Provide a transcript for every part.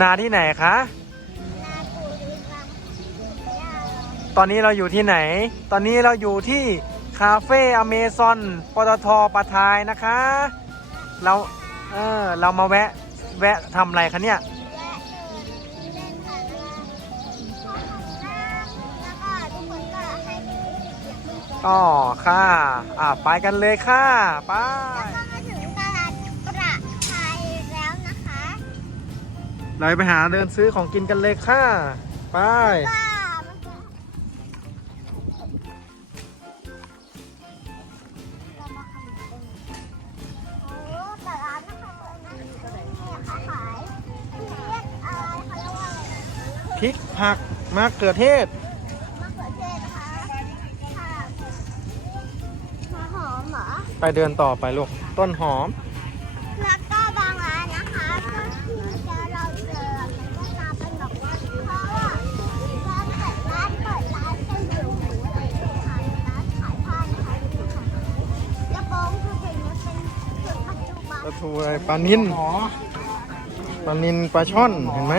นาที่ไหนคะ นาปูดูฟังย่าตอนนี้เราอยู่ที่ไหน ตอนนี้เราอยู่ที่คาเฟ่อเมซอนปตทปะทายนะคะ เรา เออ เรามาแวะ แวะทำอะไรคะเนี่ย และเดินเล่นค่ะแล้วก็พ่อของน้ำแล้วก็ทุกคนก็ให้ไปกิน อ๋อค่ะ อ่าไปกันเลยค่ะ ไป เราไปหาเดินซื้อของกินกันเลยค่ะ ไปก็มันจะเรามาขายกันโอ้แต่ร้านนะคะนี่ค่ะขายเรียกอะไรเขาเรียกว่าอะไรนะพริกผักมะเขือเทศมะเขือเทศนะคะค่ะหัวหอมเหรอไปเดินต่อไปลูก ต้นหอม อะไรปลานินปลานินปลาช่อนเห็นไหม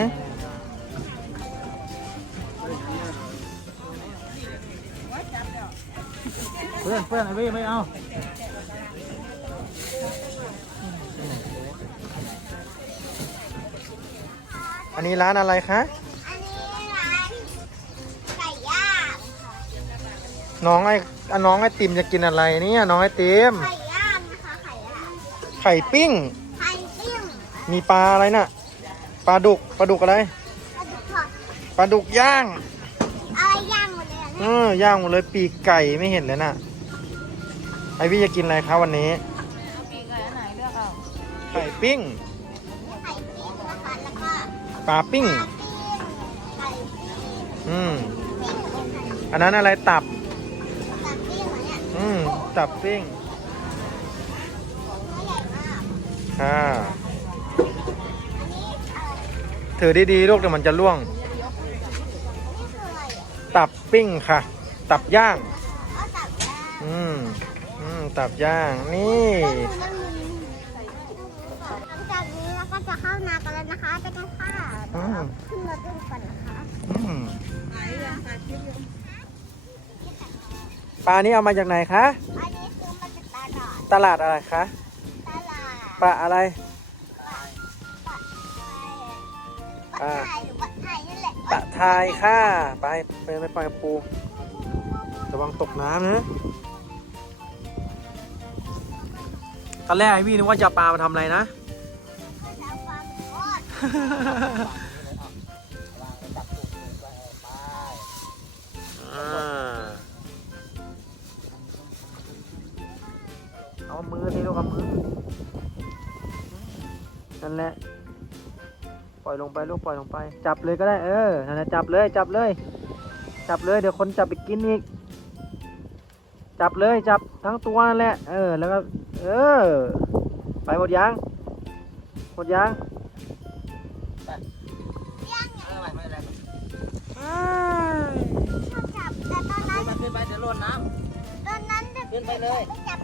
เพื่อนเพื่อนไอ้พี่ไม่เอาอันนี้ร้านอะไรคะ อันนี้ร้านไก่ย่างค่ะน้องไอ้อะน้องไอติมจะกินอะไรเนี่ยน้องไอติม ไก่ ข่ปิ้ง ไข่ปิ้งมีปลาอะไรน่ะ ปลาดุก ปลาดุกอะไร กระดูกทอดปลาดุกย่าง อะไรย่างหมดเลยอันเอนี้อย่างหมดเลยปีกไก่ไม่เห็นเลยน่ะ ไอพี่จะกินอะไรคะวันนี้ไข่ปิ้ง ไข่ปิ้งนะคะแล้วก็ปลาปิ้ง ปลาปิ้งไข่ปิ้งอืม ปิ้งเป็นไข่อันนั้นอะไรตับ ปลาปิ้งเหรอเนี่ยอืม ตับปิ้ง ค่ะอันนี้เอ่อถือดีๆ ลูกเดี๋ยวมันจะล่วงนี่คืออะไรอะตับปิ้งค่ะตับย่างเอาตับย่าง อืม อืม ตับย่าง นี่นั่งดูหลังจากนี้เราก็จะเข้านากันแล้วนะคะไปกันค่ะอืมขึ้นรถกันก่อนนะคะอืมปลานี้เอามาจากไหนคะ อันนี้ซื้อมาจากตลาด ตลาดอะไรคะตลาด ปลาอะไรปลาไทยหรือปลาไทยนั่นแหละปลาทายค่ะ ไปไปไปปล่อยกับปูระวังตกน้ำนะตอนแรกไอพี่นึกว่าจะเอาปลามาทำอะไรนะทำความทอด ล่อยลงไปลูกปล่อยลงไป จับเลยก็ได้เออนั่นแหละจับเลยจับเลย จับเลยเดี๋ยวคนจับไปกินอีก จับเลยจับทั้งตัวนั่นแหละเออแล้วก็เออ ไปหมดยังหมดยังอ้ายชอบจับแต่ตอนนั้นมันขึ้นไปเดี๋ยวโดนน้ตอนนั้นขึ้นไปเลยไปจับ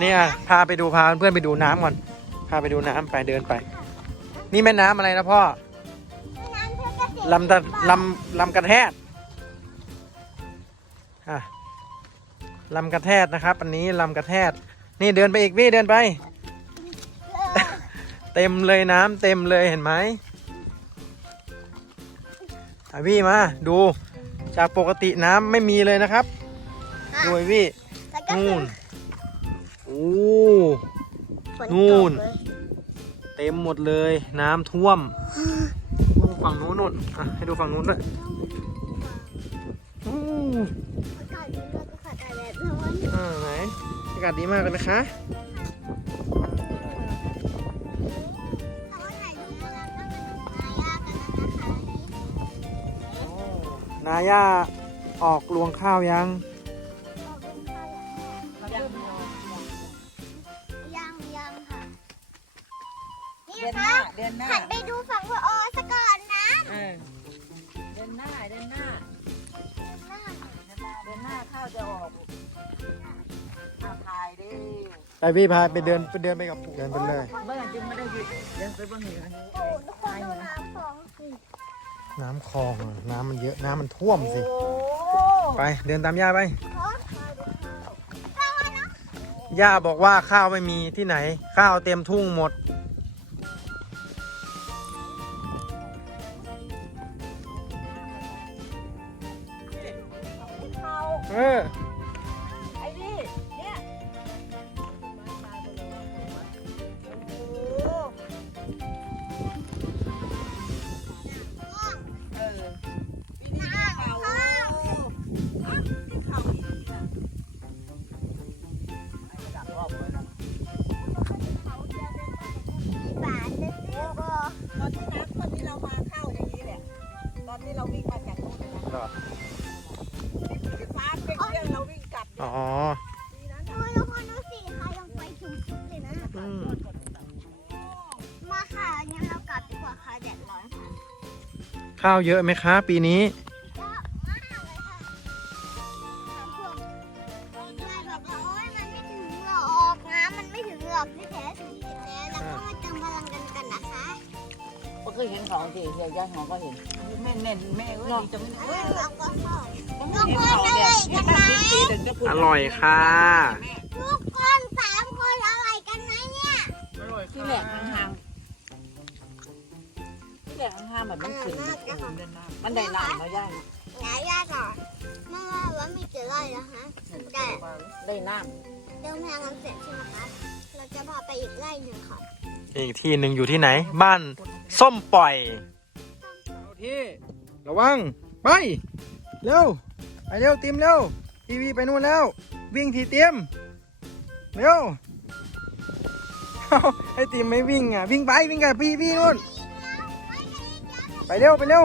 นนี้อะพาไปดูพาเพื่อนไปดูน้ำก่อน พาไปดูน้ำไปเดินไป นี่แม่น้ำอะไรนะพ่อน้ำเพื่อกระเสีลำตะลำลำกระแทกอะลำกระแทกนะครับ อันนี้ลำกระแทกนี่เดินไปอีกพี่เดินไป เต็มเลยน้ำเต็มเลยเห็นไหมอะพี่มาดูจากปกติน้ำไม่มีเลยนะครับ ดูไอ้พี่ แล้วก็นู่นโอ้ ฝนนู่ตกนเลยเต็มหมดเลยน้ำท่วมดูฝั่งนู้นนู่นอะให้ดูฝั่งนู้นด้วยอู้อากาศดีมากอากาศแดดร้อนอ่าไหนอากาศดีมากเลยนะคะ แต่ว่าถ่ายรูปแล้วก็มาดูนายากันนะคะนาย่าออกรวงข้าวยังยัง เดือนหนะน้าคะเดือนหน้าหันไปดูฝั่งพออสก่อนนะเออเดือนหน้า เดือนหน้า เดือนหน้าข้าวจะออกอะถ่ายดิไปพี่พาไปเดินไปเดินไปกับปู่เดินไปเลย เมื่อไหร่จึงไม่ได้หยุดยังไปเบ้างอีกนะปู่ทุกคนดูน้ำของสิน้ำคลองอะน้ำมันเยอะน้ำมันท่วมสิโอ้ไปเดินตามย่าไปเขาข้าวนะย่าบอกว่าข้าวไม่มีที่ไหน ข้าวเต็มทุ่งหมด เข้าวเยอะไหมคะ ปีนี้เยอะมากเลยค่ะน้ำท่วมยายบอกว่าโอ๊ยมันไม่ถึงหรอกน้ำมันไม่ถึงหรอกที่แท้ถึงที่แท้แล้วก็มาเติมพลังกันกันนะคะก็เคยเห็นเขาสิเฮียย่าหอก็เห็นแม่เน่นแม่เอ้ยจะไม่เอเอ้อยเราก็ชอบต้องเห็นเขาเนี่ยเนี่ยถ้าสิบปีถึงจะพูดอร่อยค่ะทุกคนสามคนอะไรกันไหมเนี่ยที่แหลกห่างๆที่ แหลกห่างๆแบบมันขึ้นมันได้น้ำมาย่าไหนย่าก่อนแม่ว่าว่ามีกี่ไร่แล้วฮะแต่ได้น้เติมพงกันเสร็จใช่ไหมคะ เราจะพาไปอีกไร่หนึ่งค่ะ อีกที่หนึ่งอยู่ที่ไหน บ้านส้มปล่อยที่ระวัง ไป เร็ว ไปเร็วเตรียมเร็ว ทีวีไปนู่นแล้ว วิ่งทีเตรียมเร็วเอ้าไอ้ตีมไม่วิ่งอะ วิ่งไปวิ่งกับพี่พี่นู่น ไปเร็ว ไปเร็ว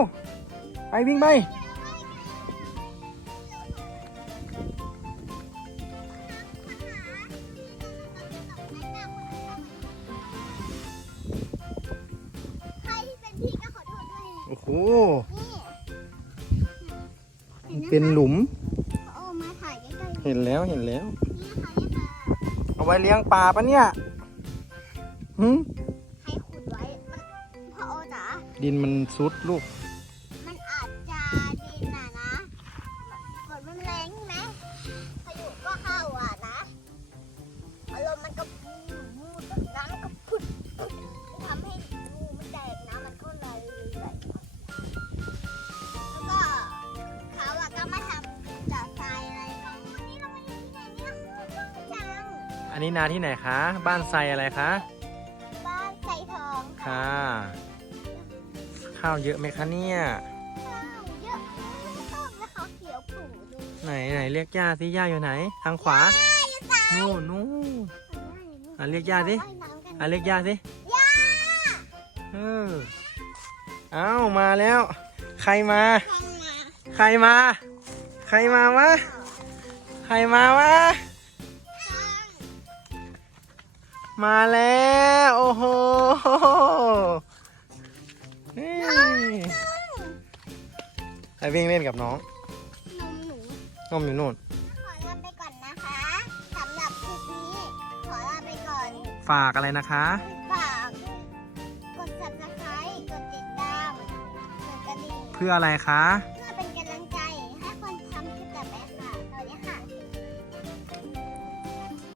ไปวิ่งไป ใครที่เป็นพี่ก็ขอโทษด้วย โอ้โห นี่เป็นหลุม โอ้มาถ่ายใกล้ๆนี่เห็นแล้ว เห็นแล้วค่ะนี่ค่ะ เอาไว้เลี้ยงปลาปะเนี่ยหืม ดินมันซุดลูก มันอาจจะดินนะนะฝนมันแรงไหมพายุก็เข้าอะนะอารมณ์มันก็บูบูน้ำมันก็พุดทำให้รูมันแตกน้ำมันก็ไหลไหลแล้วก็เขาอะก็มาทำจากทรายอะไรก็วันนี้เรามาอยู่ที่ไหนเนี่ยกว้างจังอันนี้นาที่ไหนคะ บ้านไซอะไรคะ บ้านใส่ทองค่ะ ข้าวเยอะไหมคะเนี่ยข้าวเยอะต้นแล้วเขาเขียวปู่ดูไหนไหนเรียกย่าสิย่าอยู่ไหน ทางขวานู่นนู่นอะเรียกย่าสิว่ายน้ำกันอะเรียกย่าสิย่าเออเอ้ามาแล้ว ใครมาทำมาใครมา ใครมาวะใครมาวะมาแล้ว โอ้โห นี่ไปวิ่งเล่นกับน้องนมหนู นมอยู่นู่น ขอลาไปก่อนนะคะสำหรับคลิปนี้ ขอลาไปก่อนฝากอะไรนะคะ ฝากกด subscribe กดติดตามกดกระดิ่ง เพื่ออะไรคะเ